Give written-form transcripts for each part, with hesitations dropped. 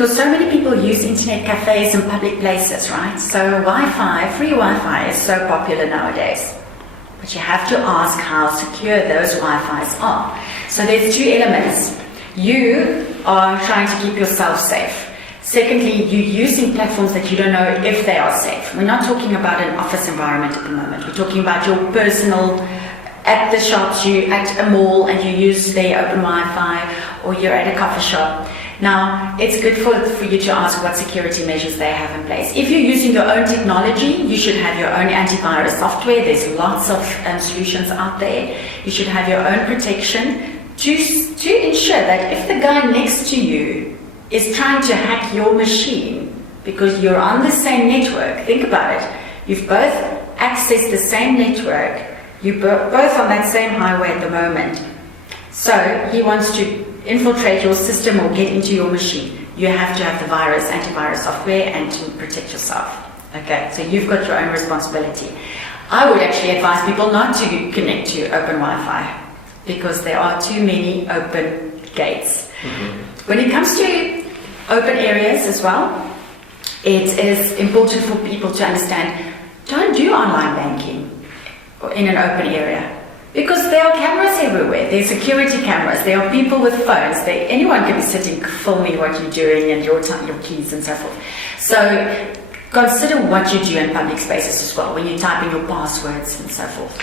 Because so many people use internet cafes in public places, right? So Wi-Fi, free Wi-Fi is so popular nowadays. But you have to ask how secure those Wi-Fis are. So there's two elements. You are trying to keep yourself safe. Secondly, you're using platforms that you don't know if they are safe. We're not talking about an office environment at the moment. We're talking about your personal, at the shops, you're at a mall and you use their open Wi-Fi, or you're at a coffee shop. Now, it's good for you to ask what security measures they have in place. If you're using your own technology, you should have your own antivirus software. There's lots of solutions out there. You should have your own protection to ensure that if the guy next to you is trying to hack your machine because you're on the same network, think about it. You've both accessed the same network. You're both on that same highway at the moment. So he wants to infiltrate your system or get into your machine. You have to have the antivirus software, and to protect yourself. Okay, so you've got your own responsibility. I would actually advise people not to connect to open Wi-Fi because there are too many open gates. When it comes to open areas as well, it is important for people to understand, don't do online banking in an open area. Because there are cameras everywhere. There are security cameras. There are people with phones. Anyone can be sitting filming what you're doing and your keys and so forth. So consider what you do in public spaces as well when you type in your passwords and so forth.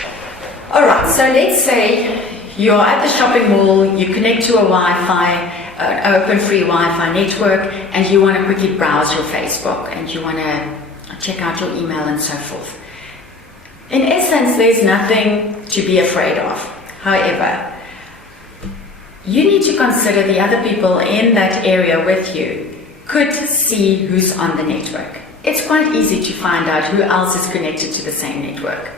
All right, so let's say you're at the shopping mall, you connect to a Wi-Fi, an open free Wi-Fi network, and you want to quickly browse your Facebook and you want to check out your email and so forth. In essence, there's nothing to be afraid of. However, you need to consider the other people in that area with you could see who's on the network. It's quite easy to find out who else is connected to the same network.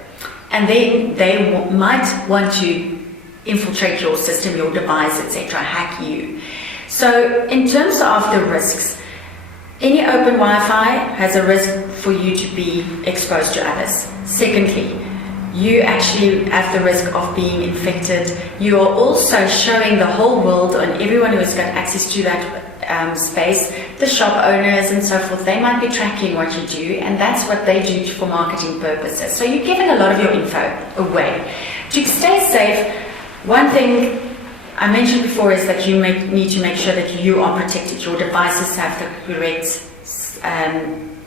And then they might want to infiltrate your system, your device, etc., hack you. So in terms of the risks, any open Wi-Fi has a risk for you to be exposed to others. Secondly, you actually have the risk of being infected. You are also showing the whole world and everyone who has got access to that space, the shop owners and so forth, they might be tracking what you do, and that's what they do for marketing purposes. So you're giving a lot of your info away. To stay safe, one thing I mentioned before is that you need to make sure that you are protected. Your devices have the correct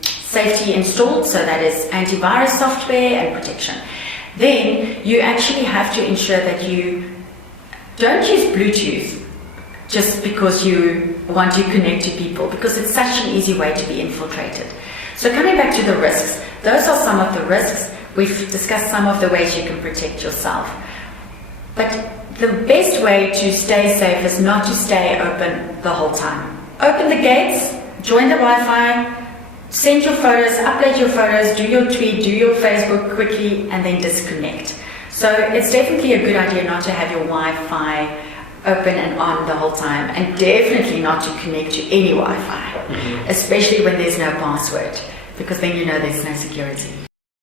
safety installed, so that is antivirus software and protection. Then you actually have to ensure that you don't use Bluetooth just because you want to connect to people, because it's such an easy way to be infiltrated. So coming back to the risks, those are some of the risks. We've discussed some of the ways you can protect yourself. But the best way to stay safe is not to stay open the whole time. Open the gates, join the Wi-Fi, send your photos, upload your photos, do your tweet, do your Facebook quickly, and then disconnect. So it's definitely a good idea not to have your Wi-Fi open and on the whole time, and definitely not to connect to any Wi-Fi, especially when there's no password, because then you know there's no security.